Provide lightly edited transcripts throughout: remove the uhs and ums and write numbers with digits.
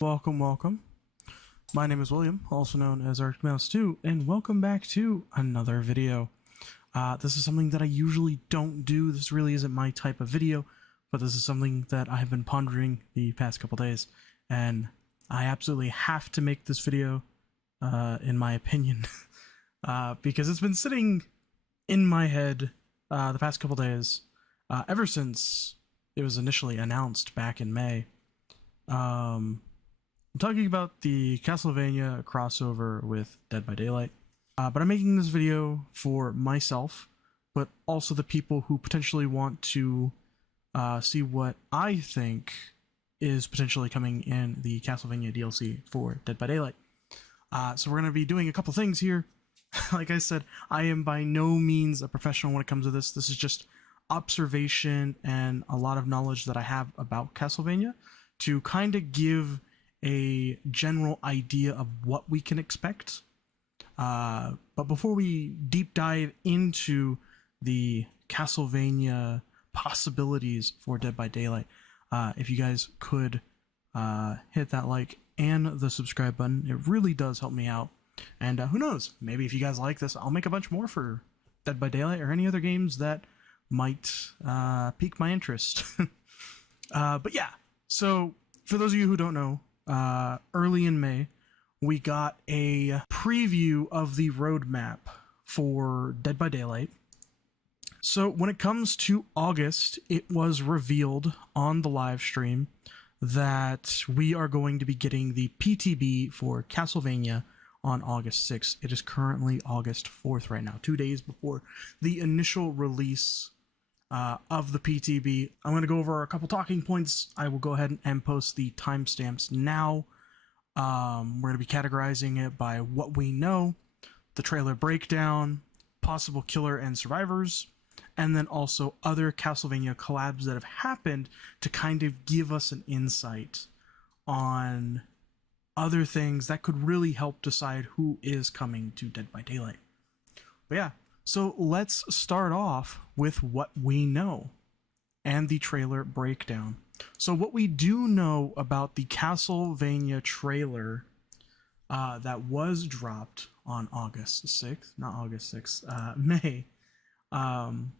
Welcome, welcome. My name is William, also known as ArcMouse2, and welcome back to another video. This is something that I usually don't do. This really isn't my type of video, but this is something that I have been pondering the past couple days, and I absolutely have to make this video, in my opinion, because it's been sitting in my head the past couple days, ever since it was initially announced back in May. I'm talking about the Castlevania crossover with Dead by Daylight, but I'm making this video for myself, but also the people who potentially want to see what I think is potentially coming in the Castlevania DLC for Dead by Daylight. So we're going to be doing a couple things here. Like I said, I am by no means a professional when it comes to this. This is just observation and a lot of knowledge that I have about Castlevania to kind of give a general idea of what we can expect. But before we deep dive into the Castlevania possibilities for Dead by Daylight, if you guys could hit that like and the subscribe button, it really does help me out. And who knows, maybe if you guys like this, I'll make a bunch more for Dead by Daylight or any other games that might pique my interest. But yeah, so for those of you who don't know, early in May, we got a preview of the roadmap for Dead by Daylight. So when it comes to August, it was revealed on the live stream that we are going to be getting the PTB for Castlevania on August 6th. It is currently August 4th right now, 2 days before the initial release of the PTB. I'm going to go over a couple talking points. I will go ahead and post the timestamps now. We're going to be categorizing it by what we know, the trailer breakdown, possible killer and survivors, and then also other Castlevania collabs that have happened to kind of give us an insight on other things that could really help decide who is coming to Dead by Daylight. But yeah, so let's start off with what we know and the trailer breakdown. So what we do know about the Castlevania trailer that was dropped on August 6th, not August 6th, May. I'm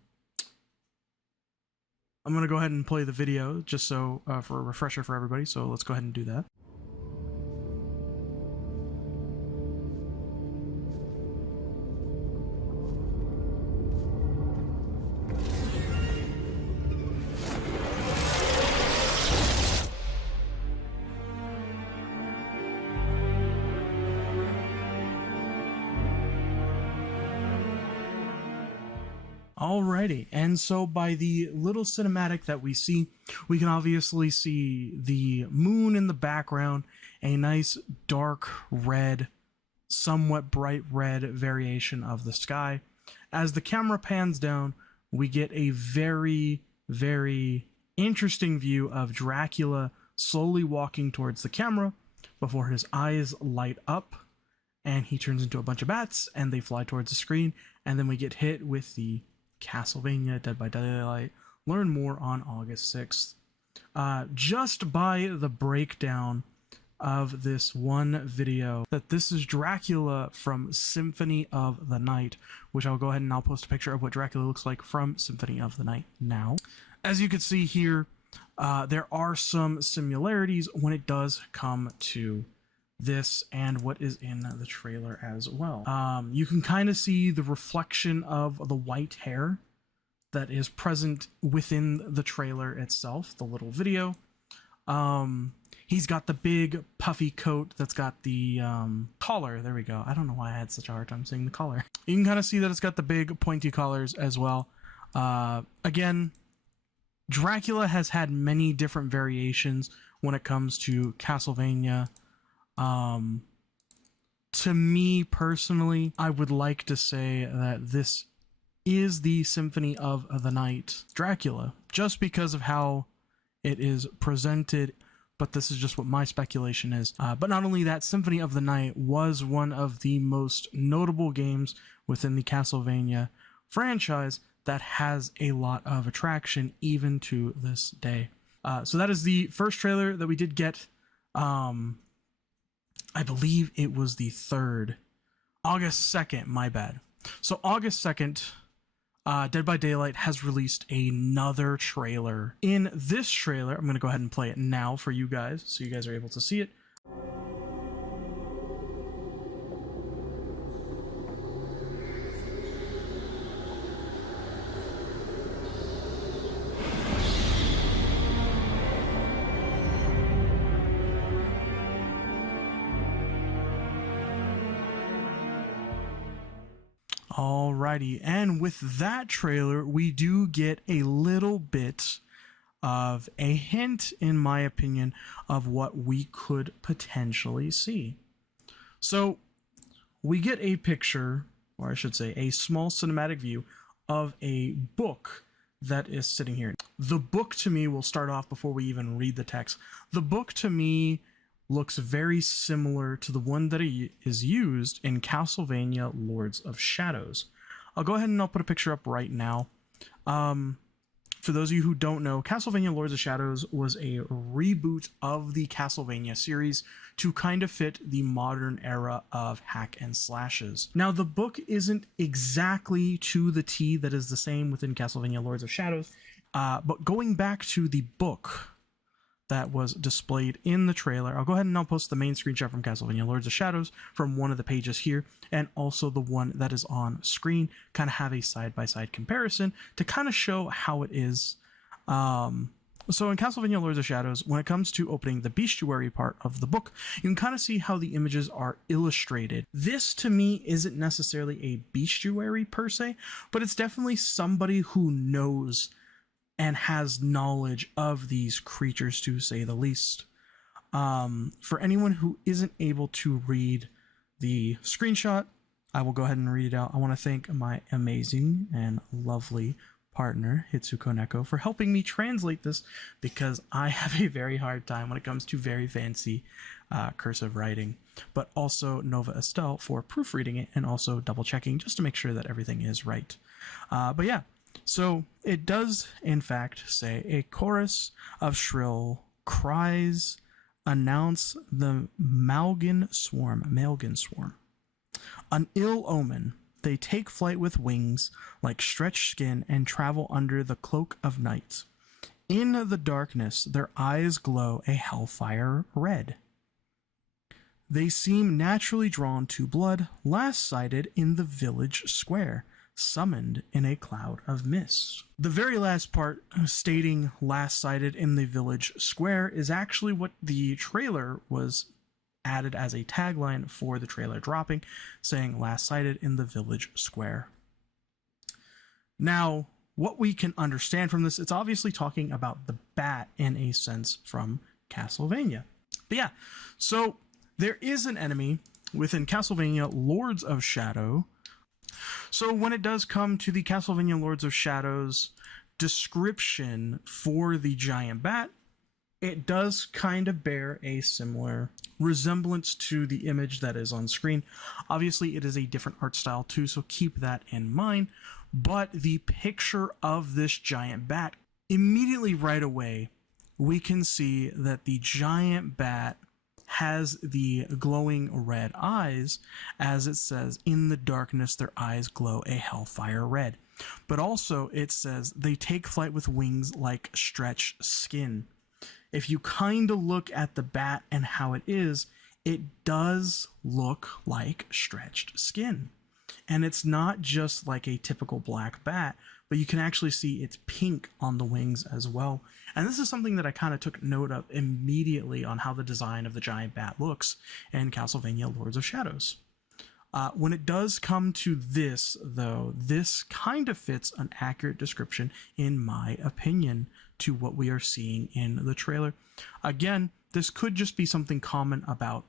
going to go ahead and play the video just so for a refresher for everybody. So let's go ahead and do that. Alrighty, and so by the little cinematic that we see, we can obviously see the moon in the background, a nice dark red, somewhat bright red variation of the sky. As the camera pans down, we get a very, very interesting view of Dracula slowly walking towards the camera before his eyes light up and he turns into a bunch of bats and they fly towards the screen, and then we get hit with the Castlevania Dead by Daylight. Learn more on August 6th. Just by the breakdown of this one video, that this is Dracula from Symphony of the Night, which I'll go ahead and I'll post a picture of what Dracula looks like from Symphony of the Night now. As you can see here, there are some similarities when it does come to this and what is in the trailer as well. You can kind of see the reflection of the white hair that is present within the trailer itself, the little video. He's got the big puffy coat that's got the collar. There we go. I don't know why I had such a hard time saying the collar. You can kind of see that it's got the big pointy collars as well. Again, Dracula has had many different variations when it comes to Castlevania. To me personally, I would like to say that this is the Symphony of the Night Dracula, just because of how it is presented, but this is just what my speculation is. But not only that, Symphony of the Night was one of the most notable games within the Castlevania franchise that has a lot of attraction even to this day. So that is the first trailer that we did get I believe it was the 3rd, August 2nd, my bad. So August 2nd, Dead by Daylight has released another trailer. In this trailer, I'm going to go ahead and play it now for you guys, so you guys are able to see it. Alrighty, and with that trailer, we do get a little bit of a hint, in my opinion, of what we could potentially see. So, we get a picture, or I should say, a small cinematic view of a book that is sitting here. The book to me, will start off before we even read the text. The book to me looks very similar to the one that is used in Castlevania Lords of Shadows. I'll go ahead and I'll put a picture up right now. For those of you who don't know, Castlevania Lords of Shadows was a reboot of the Castlevania series to kind of fit the modern era of hack and slashes. Now, the book isn't exactly to the T that is the same within Castlevania Lords of Shadows, but going back to the book that was displayed in the trailer, I'll go ahead and I'll post the main screenshot from Castlevania Lords of Shadows from one of the pages here, and also the one that is on screen, kind of have a side-by-side comparison to kind of show how it is. So in Castlevania Lords of Shadows, when it comes to opening the bestiary part of the book, you can kind of see how the images are illustrated. This, to me, isn't necessarily a bestiary per se, but it's definitely somebody who knows and has knowledge of these creatures, to say the least. For anyone who isn't able to read the screenshot, I will go ahead and read it out. I want to thank my amazing and lovely partner, Hitsuko Neko, for helping me translate this, because I have a very hard time when it comes to very fancy cursive writing, but also Nova Estelle for proofreading it and also double checking just to make sure that everything is right. But yeah, so it does in fact say a chorus of shrill cries announce the Malgan swarm. An ill omen. They take flight with wings like stretched skin and travel under the cloak of night. In the darkness, their eyes glow a hellfire red. They seem naturally drawn to blood, last sighted in the village square, summoned in a cloud of mist. The very last part, stating last sighted in the village square, is actually what the trailer was added as a tagline for the trailer dropping, saying last sighted in the village square. Now, what we can understand from this, it's obviously talking about the bat in a sense from Castlevania. But yeah, so there is an enemy within Castlevania Lords of Shadow. So when it does come to the Castlevania Lords of Shadows description for the giant bat, it does kind of bear a similar resemblance to the image that is on screen. Obviously, it is a different art style too, so keep that in mind. But the picture of this giant bat, immediately right away, we can see that the giant bat has the glowing red eyes, as it says, in the darkness their eyes glow a hellfire red. But also it says they take flight with wings like stretched skin. If you kind of look at the bat and how it is, it does look like stretched skin. And it's not just like a typical black bat, but you can actually see it's pink on the wings as well. And this is something that I kind of took note of immediately on how the design of the giant bat looks in Castlevania Lords of Shadows. When it does come to this, though, this kind of fits an accurate description, in my opinion, to what we are seeing in the trailer. Again, this could just be something common about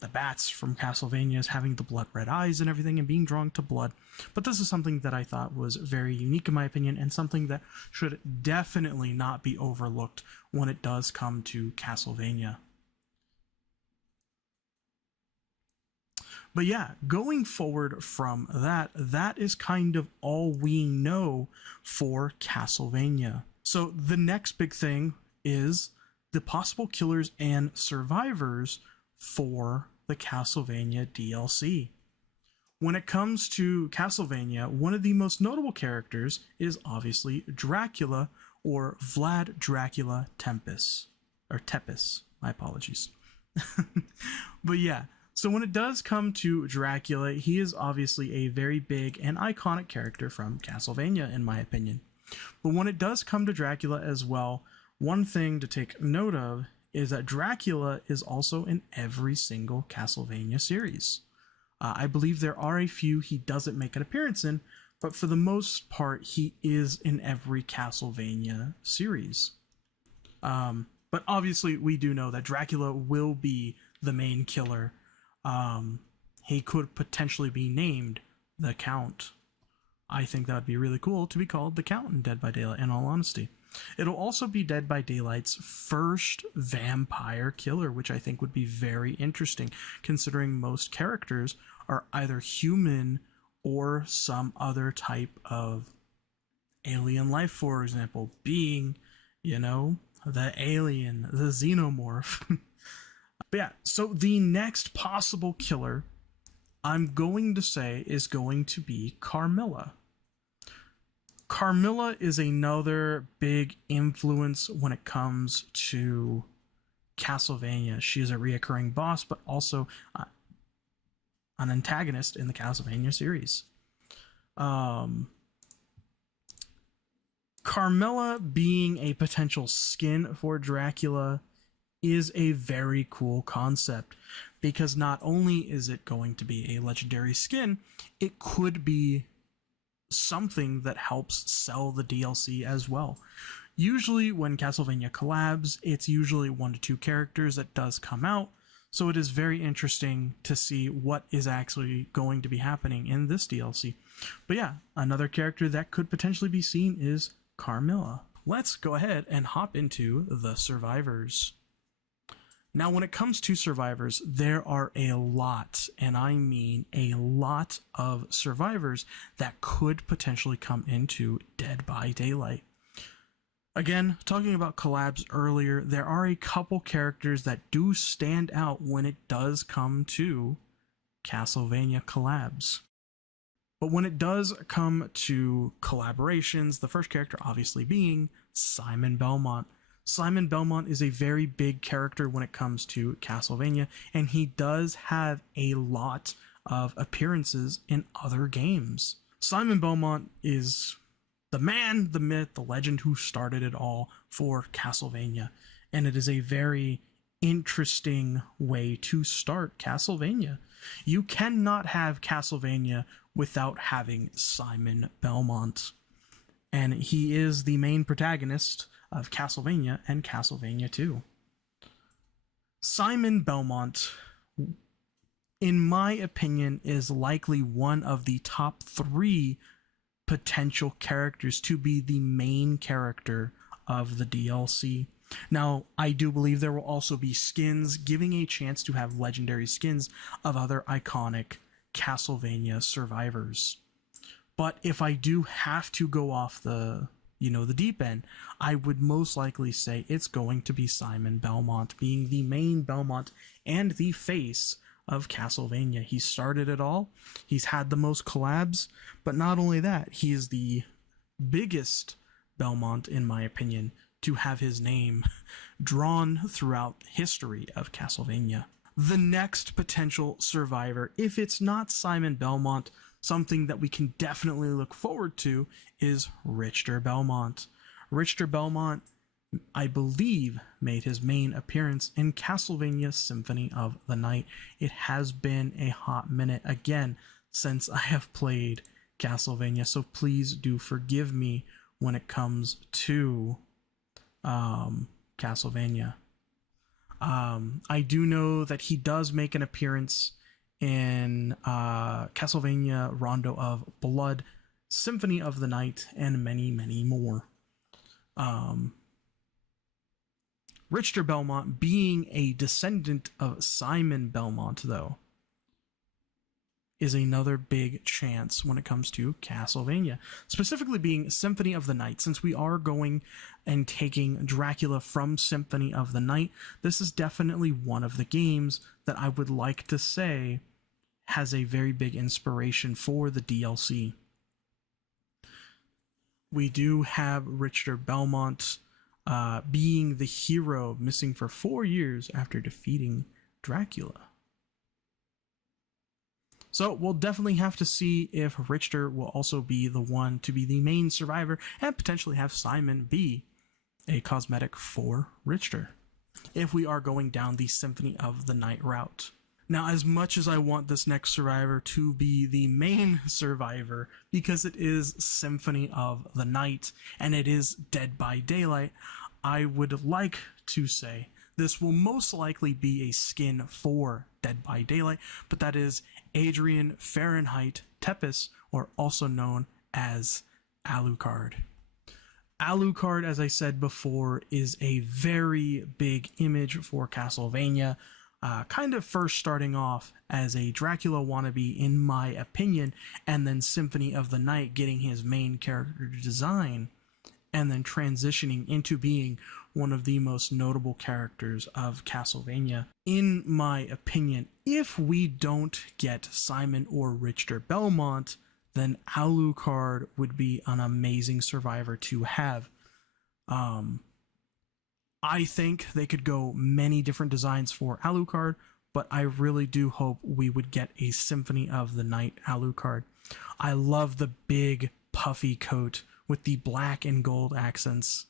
the bats from Castlevania having the blood red eyes and everything and being drawn to blood, but this is something that I thought was very unique in my opinion, and something that should definitely not be overlooked when it does come to Castlevania. But yeah, going forward from that, that is kind of all we know for Castlevania. So the next big thing is the possible killers and survivors for the Castlevania DLC. When it comes to Castlevania, one of the most notable characters is obviously Dracula, or Vlad Dracula Tepes. Or Tepes, my apologies. But yeah, so when it does come to Dracula, he is obviously a very big and iconic character from Castlevania, in my opinion. But when it does come to Dracula as well, one thing to take note of is that Dracula is also in every single Castlevania series. I believe there are a few he doesn't make an appearance in, but for the most part, he is in every Castlevania series. But obviously, we do know that Dracula will be the main killer. He could potentially be named the Count. I think that would be really cool to be called the Count in Dead by Daylight, in all honesty. It'll also be Dead by Daylight's first vampire killer, which I think would be very interesting, considering most characters are either human or some other type of alien life, for example, being, you know, the alien, the xenomorph. But yeah, so the next possible killer I'm going to say is going to be Carmilla. Carmilla is another big influence when it comes to Castlevania. She is a reoccurring boss, but also an antagonist in the Castlevania series. Carmilla being a potential skin for Dracula is a very cool concept, because not only is it going to be a legendary skin, it could be something that helps sell the DLC as well. Usually when Castlevania collabs, it's usually 1 to 2 characters that does come out, so it is very interesting to see what is actually going to be happening in this DLC. But yeah, another character that could potentially be seen is Carmilla. Let's go ahead and hop into the survivors. Now, when it comes to survivors, there are a lot, and I mean a lot of survivors that could potentially come into Dead by Daylight. Again, talking about collabs earlier, there are a couple characters that do stand out when it does come to Castlevania collabs. But when it does come to collaborations, the first character obviously being Simon Belmont. Simon Belmont is a very big character when it comes to Castlevania, and he does have a lot of appearances in other games. Simon Belmont is the man, the myth, the legend who started it all for Castlevania, and it is a very interesting way to start Castlevania. You cannot have Castlevania without having Simon Belmont, and he is the main protagonist of Castlevania and Castlevania 2. Simon Belmont, in my opinion, is likely one of the top 3 potential characters to be the main character of the DLC. Now, I do believe there will also be skins, giving a chance to have legendary skins of other iconic Castlevania survivors. But if I do have to go off the deep end, I would most likely say it's going to be Simon Belmont, being the main Belmont and the face of Castlevania. He started it all. He's had the most collabs, but not only that, he is the biggest Belmont, in my opinion, to have his name drawn throughout history of Castlevania. The next potential survivor, if it's not Simon Belmont, something that we can definitely look forward to is Richter Belmont. Richter Belmont, I believe, made his main appearance in Castlevania Symphony of the Night. It has been a hot minute, again, since I have played Castlevania, so please do forgive me when it comes to Castlevania. I do know that he does make an appearance in Castlevania Rondo of Blood, Symphony of the Night, and many, many more. Richter Belmont, being a descendant of Simon Belmont, though, is another big chance when it comes to Castlevania, specifically being Symphony of the Night. Since we are going and taking Dracula from Symphony of the Night, this is definitely one of the games that I would like to say has a very big inspiration for the DLC. We do have Richter Belmont being the hero missing for 4 years after defeating Dracula. So we'll definitely have to see if Richter will also be the one to be the main survivor and potentially have Simon be a cosmetic for Richter if we are going down the Symphony of the Night route. Now, as much as I want this next survivor to be the main survivor, because it is Symphony of the Night and it is Dead by Daylight, I would like to say this will most likely be a skin for Dead by Daylight, but that is Adrian Fahrenheit Tepes, or also known as Alucard. Alucard, as I said before, is a very big image for Castlevania, kind of first starting off as a Dracula wannabe, in my opinion, and then Symphony of the Night getting his main character design, and then transitioning into being one of the most notable characters of Castlevania. In my opinion, if we don't get Simon or Richter Belmont, then Alucard would be an amazing survivor to have. I think they could go many different designs for Alucard, but I really do hope we would get a Symphony of the Night Alucard. I love the big puffy coat with the black and gold accents.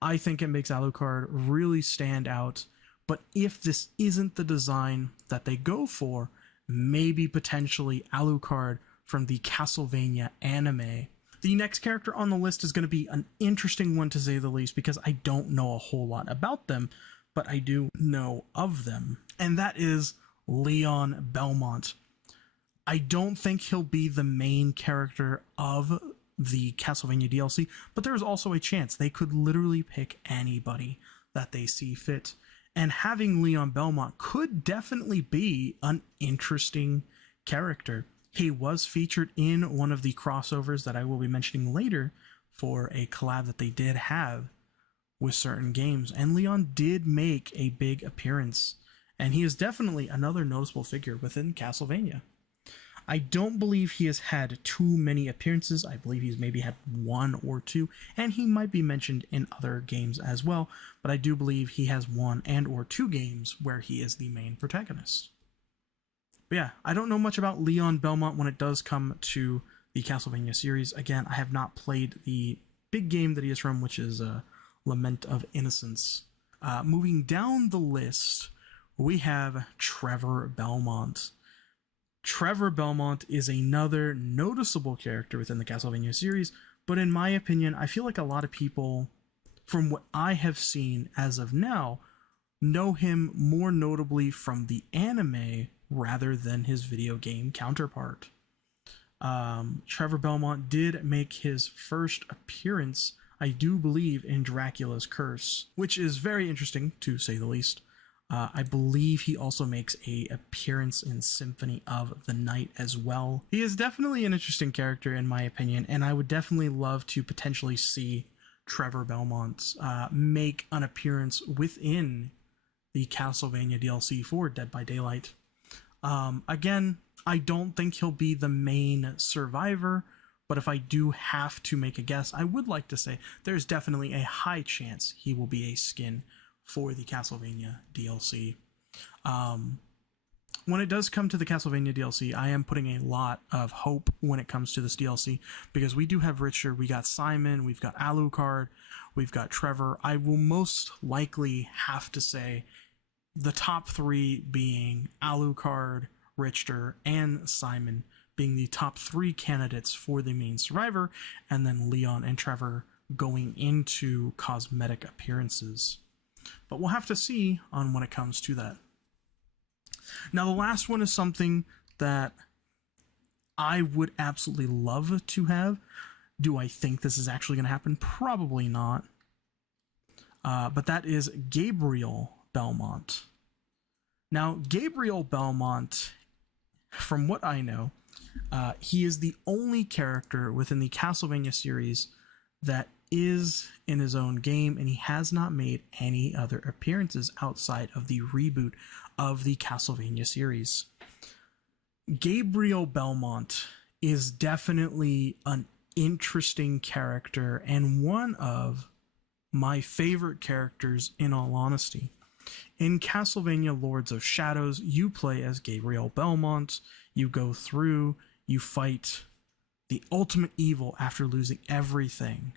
I think it makes Alucard really stand out, but if this isn't the design that they go for, maybe potentially Alucard from the Castlevania anime. The next character on the list is going to be an interesting one to say the least, because I don't know a whole lot about them, but I do know of them, and that is Leon Belmont. I don't think he'll be the main character of the Castlevania DLC, but there's also a chance they could literally pick anybody that they see fit, and having Leon Belmont could definitely be an interesting character. He was featured in one of the crossovers that I will be mentioning later for a collab that they did have with certain games, and Leon did make a big appearance, and he is definitely another noticeable figure within Castlevania. I don't believe he has had too many appearances. I believe he's maybe had 1 or 2, and he might be mentioned in other games as well, but I do believe he has 1 and or 2 games where he is the main protagonist. But yeah, I don't know much about Leon Belmont when it does come to the Castlevania series. Again, I have not played the big game that he is from, which is Lament of Innocence. Moving down the list, we have Trevor Belmont. Trevor Belmont is another noticeable character within the Castlevania series, but in my opinion, I feel like a lot of people, from what I have seen as of now, know him more notably from the anime rather than his video game counterpart. Trevor Belmont did make his first appearance, I do believe, in Dracula's Curse, which is very interesting, to say the least. I believe he also makes an appearance in Symphony of the Night as well. He is definitely an interesting character in my opinion, and I would definitely love to potentially see Trevor Belmont make an appearance within the Castlevania DLC for Dead by Daylight. Again, I don't think he'll be the main survivor, but if I do have to make a guess, I would like to say there's definitely a high chance he will be a skin for the Castlevania DLC. When it does come to the Castlevania DLC, I am putting a lot of hope when it comes to this DLC, because we do have Richter, we got Simon, we've got Alucard, we've got Trevor. I will most likely have to say the top 3 being Alucard, Richter, and Simon being the top 3 candidates for the main survivor, and then Leon and Trevor going into cosmetic appearances. But we'll have to see on when it comes to that. Now, the last one is something that I would absolutely love to have. Do I think this is actually going to happen? Probably not. But that is Gabriel Belmont. Now, Gabriel Belmont, from what I know, He is the only character within the Castlevania series that is in his own game, and he has not made any other appearances outside of the reboot of the Castlevania series. Gabriel Belmont is definitely an interesting character and one of my favorite characters, in all honesty. In Castlevania Lords of Shadows, you play as Gabriel Belmont. You go through, you fight the ultimate evil after losing everything.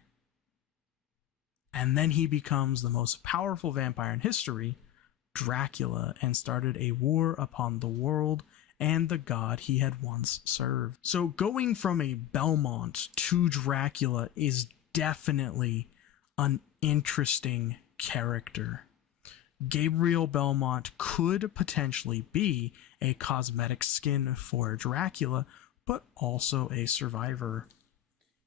And then he becomes the most powerful vampire in history, Dracula, and started a war upon the world and the god he had once served. So going from a Belmont to Dracula is definitely an interesting character. Gabriel Belmont could potentially be a cosmetic skin for Dracula, but also a survivor.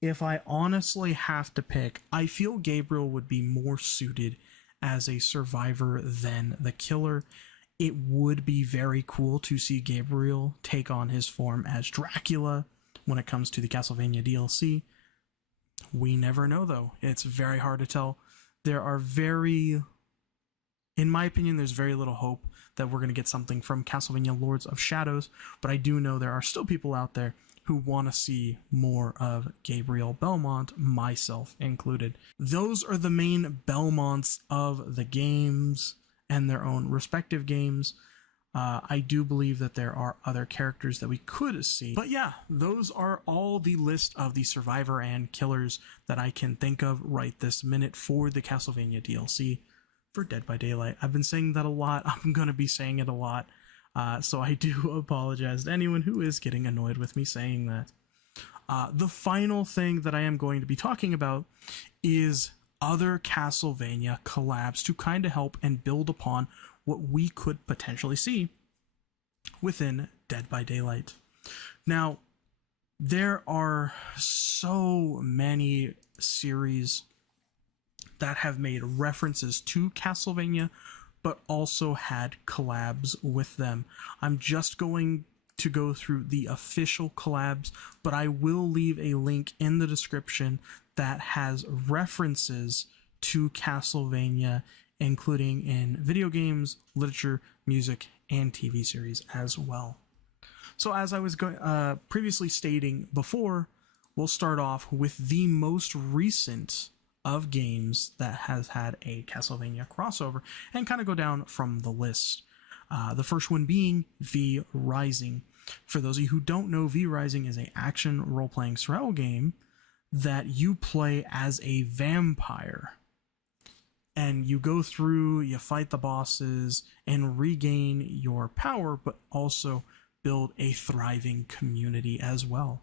If I honestly have to pick, I feel Gabriel would be more suited as a survivor than the killer. It would be very cool to see Gabriel take on his form as Dracula when it comes to the Castlevania DLC. We never know, though. It's very hard to tell. In my opinion, there's very little hope that we're going to get something from Castlevania Lords of Shadows, but I do know there are still people out there who want to see more of Gabriel Belmont, myself included. Those are the main Belmonts of the games and their own respective games. I do believe that there are other characters that we could see. But yeah, those are all the list of the survivor and killers that I can think of right this minute for the Castlevania DLC for Dead by Daylight. I've been saying that a lot. I'm going to be saying it a lot. So I do apologize to anyone who is getting annoyed with me saying that. The final thing that I am going to be talking about is other Castlevania collabs to kind of help and build upon what we could potentially see within Dead by Daylight. Now, there are so many series that have made references to Castlevania, but also had collabs with them. I'm just going to go through the official collabs, but I will leave a link in the description that has references to Castlevania, including in video games, literature, music, and TV series as well. So as I was previously stating before, we'll start off with the most recent of games that has had a Castlevania crossover and kind of go down from the list. The first one being V Rising. For those of you who don't know, V Rising is an action role-playing survival game that you play as a vampire. And you go through, you fight the bosses, and regain your power, but also build a thriving community as well.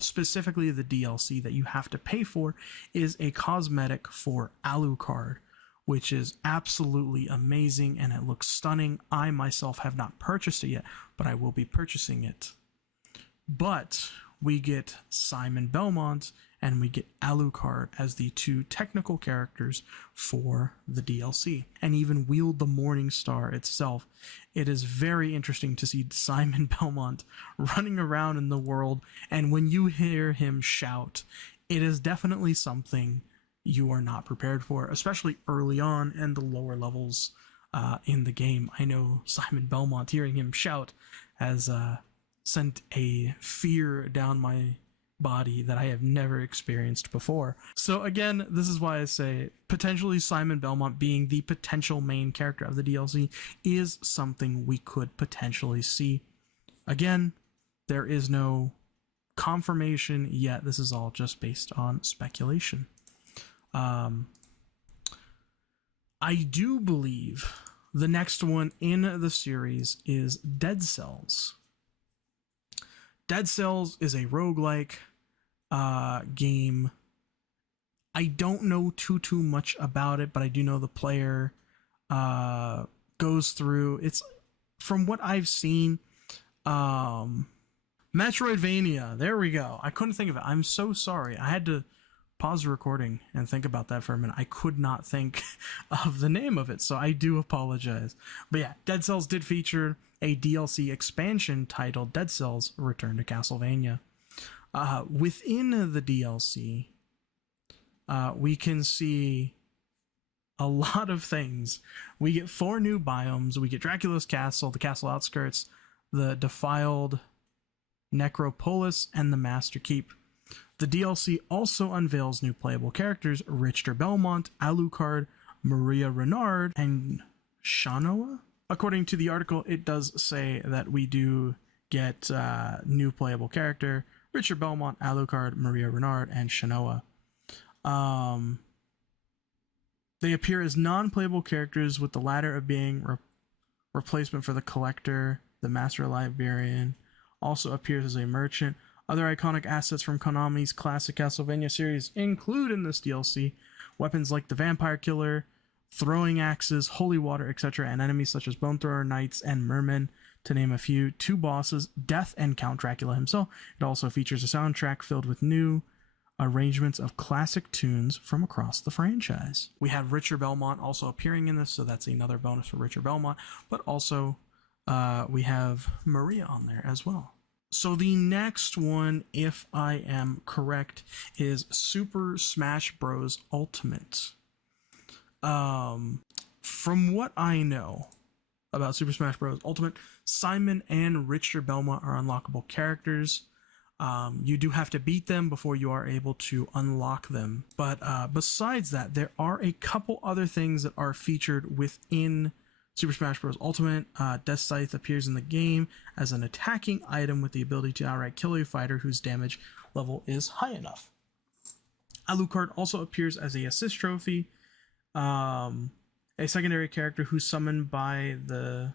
Specifically, the DLC that you have to pay for is a cosmetic for Alucard, which is absolutely amazing and it looks stunning. I myself have not purchased it yet, but I will be purchasing it. But we get Simon Belmont and we get Alucard as the two technical characters for the DLC, and even wield the Morning Star itself. It is very interesting to see Simon Belmont running around in the world, and when you hear him shout, it is definitely something you are not prepared for, especially early on in the lower levels in the game. I know Simon Belmont, hearing him shout, has sent a fear down my body that I have never experienced before. So again, this is why I say potentially Simon Belmont being the potential main character of the DLC is something we could potentially see. Again, there is no confirmation yet. This is all just based on speculation. I do believe the next one in the series is Dead Cells. Dead Cells is a roguelike game. I don't know too much about it, but I do know the player goes through. It's, from what I've seen, Metroidvania. There we go. I couldn't think of it. I'm so sorry. I had to pause the recording and think about that for a minute. I could not think of the name of it, so I do apologize. But yeah, Dead Cells did feature a DLC expansion titled Dead Cells Return to Castlevania. Within the DLC, we can see a lot of things. We get 4 new biomes. We get Dracula's Castle, the castle outskirts, the defiled Necropolis, and the Master Keep. The DLC also unveils new playable characters: Richter Belmont, Alucard, Maria Renard, and Shanoa. According to the article, it does say that we do get new playable character: Richter Belmont, Alucard, Maria Renard, and Shanoa. They appear as non-playable characters, with the latter being replacement for the Collector. The Master Librarian also appears as a merchant. Other iconic assets from Konami's classic Castlevania series include in this DLC weapons like the Vampire Killer, throwing axes, holy water, etc., and enemies such as Bone Thrower Knights and Mermen, to name a few. 2 bosses, Death and Count Dracula himself. It also features a soundtrack filled with new arrangements of classic tunes from across the franchise. We have Richter Belmont also appearing in this, so that's another bonus for Richter Belmont, but also we have Maria on there as well. So the next one, if I am correct, is Super Smash Bros. Ultimate. From what I know about Super Smash Bros. Ultimate, Simon and Richter Belmont are unlockable characters. You do have to beat them before you are able to unlock them. But besides that, there are a couple other things that are featured within Super Smash Bros. Ultimate. Death Scythe appears in the game as an attacking item with the ability to outright kill a fighter whose damage level is high enough. Alucard also appears as a assist trophy, a secondary character who's summoned by the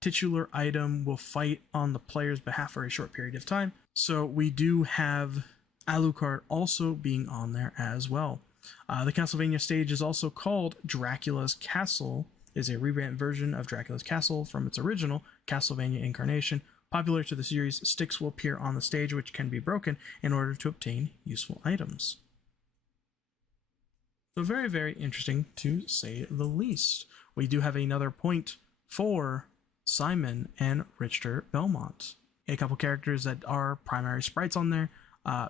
titular item will fight on the player's behalf for a short period of time. So we do have Alucard also being on there as well. The Castlevania stage is also called Dracula's Castle, is a revamped version of Dracula's Castle from its original Castlevania incarnation. Popular to the series, sticks will appear on the stage which can be broken in order to obtain useful items. So very, very interesting to say the least. We do have another point for Simon and Richter Belmont. A couple characters that are primary sprites on there,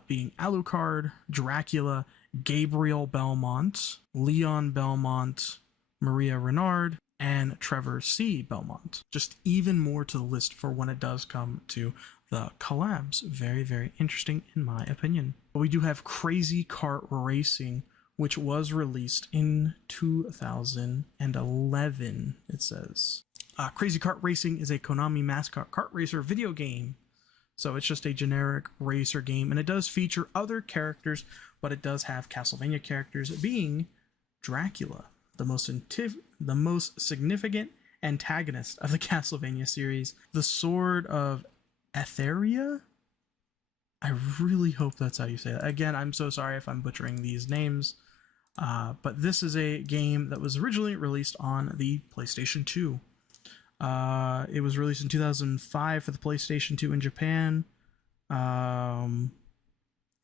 being Alucard, Dracula, Gabriel Belmont, Leon Belmont, Maria Renard, and Trevor C. Belmont. Just even more to the list for when it does come to the collabs. Very, very interesting in my opinion. But we do have Krazy Kart Racing, which was released in 2011, it says. Krazy Kart Racing is a Konami mascot kart racer video game. So it's just a generic racer game, and it does feature other characters, but it does have Castlevania characters, being Dracula, the most significant antagonist of the Castlevania series. The Sword of Etheria? I really hope that's how you say that. Again, I'm so sorry if I'm butchering these names, but this is a game that was originally released on the PlayStation 2. It was released in 2005 for the PlayStation 2 in Japan,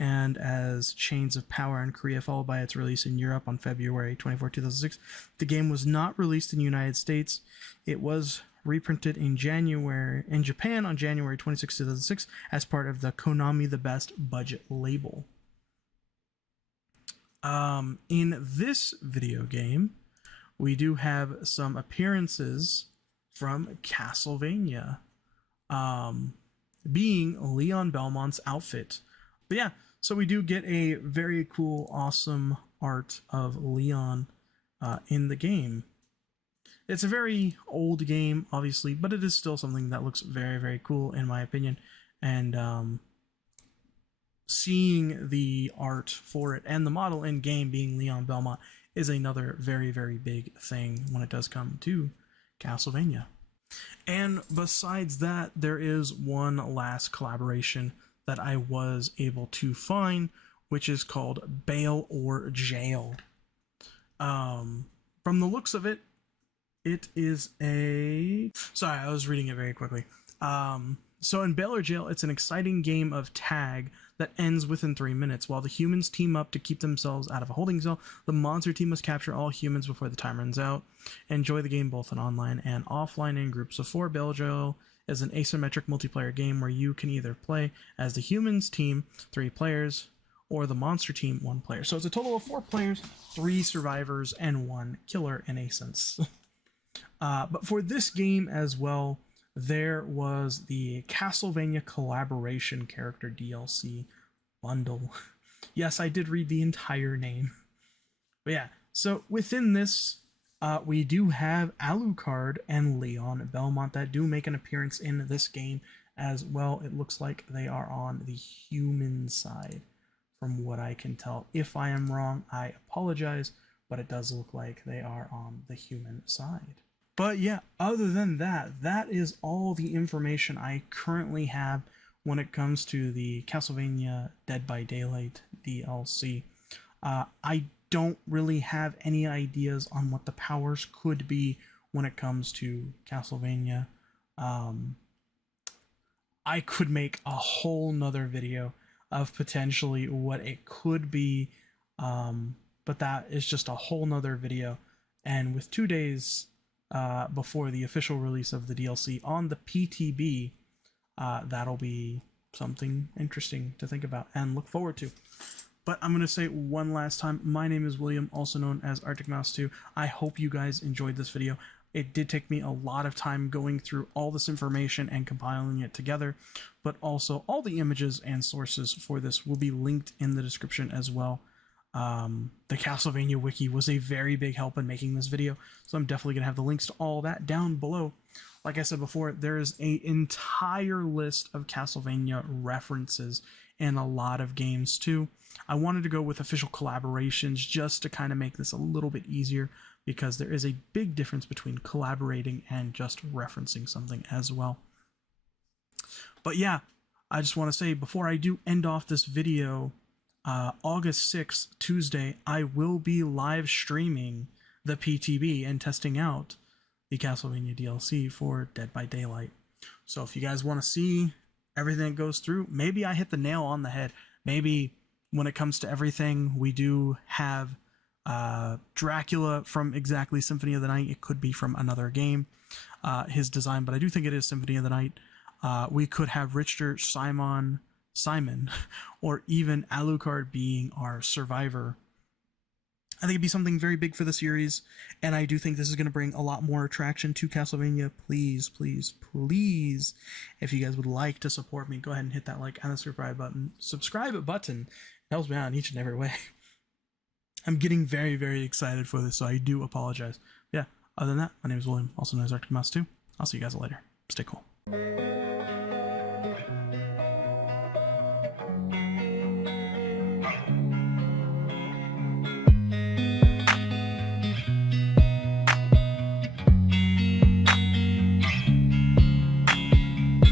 and as Chains of Power in Korea, followed by its release in Europe on February 24, 2006. The game was not released in the United States. It was reprinted in Japan on January 26, 2006 as part of the Konami The Best budget label. In this video game, we do have some appearances from Castlevania, being Leon Belmont's outfit. But yeah, so we do get a very cool, awesome art of Leon in the game. It's a very old game, obviously, but it is still something that looks very, very cool in my opinion. And seeing the art for it and the model in game being Leon Belmont is another very, very big thing when it does come to Castlevania. And besides that, there is one last collaboration that I was able to find, which is called Bail or Jail. From the looks of it, it is a... Sorry, I was reading it very quickly. So in Bail or Jail, it's an exciting game of tag that ends within 3 minutes. While the humans team up to keep themselves out of a holding cell, the monster team must capture all humans before the time runs out. Enjoy the game both in online and offline in groups of 4. Bail or Jail is an asymmetric multiplayer game where you can either play as the humans team, 3 players, or the monster team, 1 player. So it's a total of 4 players, 3 survivors, and 1 killer in a sense. But for this game as well, there was the Castlevania collaboration character DLC bundle. Yes, I did read the entire name. But yeah, so within this, we do have Alucard and Leon Belmont that do make an appearance in this game as well. It looks like they are on the human side, from what I can tell. If I am wrong, I apologize, but it does look like they are on the human side. But yeah, other than that, that is all the information I currently have when it comes to the Castlevania Dead by Daylight DLC. I don't really have any ideas on what the powers could be when it comes to Castlevania. I could make a whole nother video of potentially what it could be, but that is just a whole nother video. And with 2 days before the official release of the DLC on the PTB, that'll be something interesting to think about and look forward to. But I'm going to say one last time, my name is William, also known as Arctic Mouse 2. I hope you guys enjoyed this video. It did take me a lot of time going through all this information and compiling it together, but also all the images and sources for this will be linked in the description as well. The Castlevania wiki was a very big help in making this video, so I'm definitely going to have the links to all that down below. Like I said before, there is an entire list of Castlevania references in a lot of games too. I wanted to go with official collaborations just to kind of make this a little bit easier, because there is a big difference between collaborating and just referencing something as well. But yeah, I just want to say before I do end off this video, August 6th, Tuesday, I will be live streaming the PTB and testing out the Castlevania DLC for Dead by Daylight. So if you guys want to see everything that goes through, maybe I hit the nail on the head. Maybe when it comes to everything, we do have Dracula from exactly Symphony of the Night. It could be from another game, his design, but I do think it is Symphony of the Night. We could have Richter Simon, or even Alucard being our survivor. I think it'd be something very big for the series, and I do think this is going to bring a lot more attraction to Castlevania. Please, please, please, if you guys would like to support me, go ahead and hit that like and the subscribe button. It helps me out in each and every way. I'm getting very, very excited for this, so I do apologize. Yeah, other than that, my name is William, also known as Arctic Mouse 2. I'll see you guys later. Stay cool.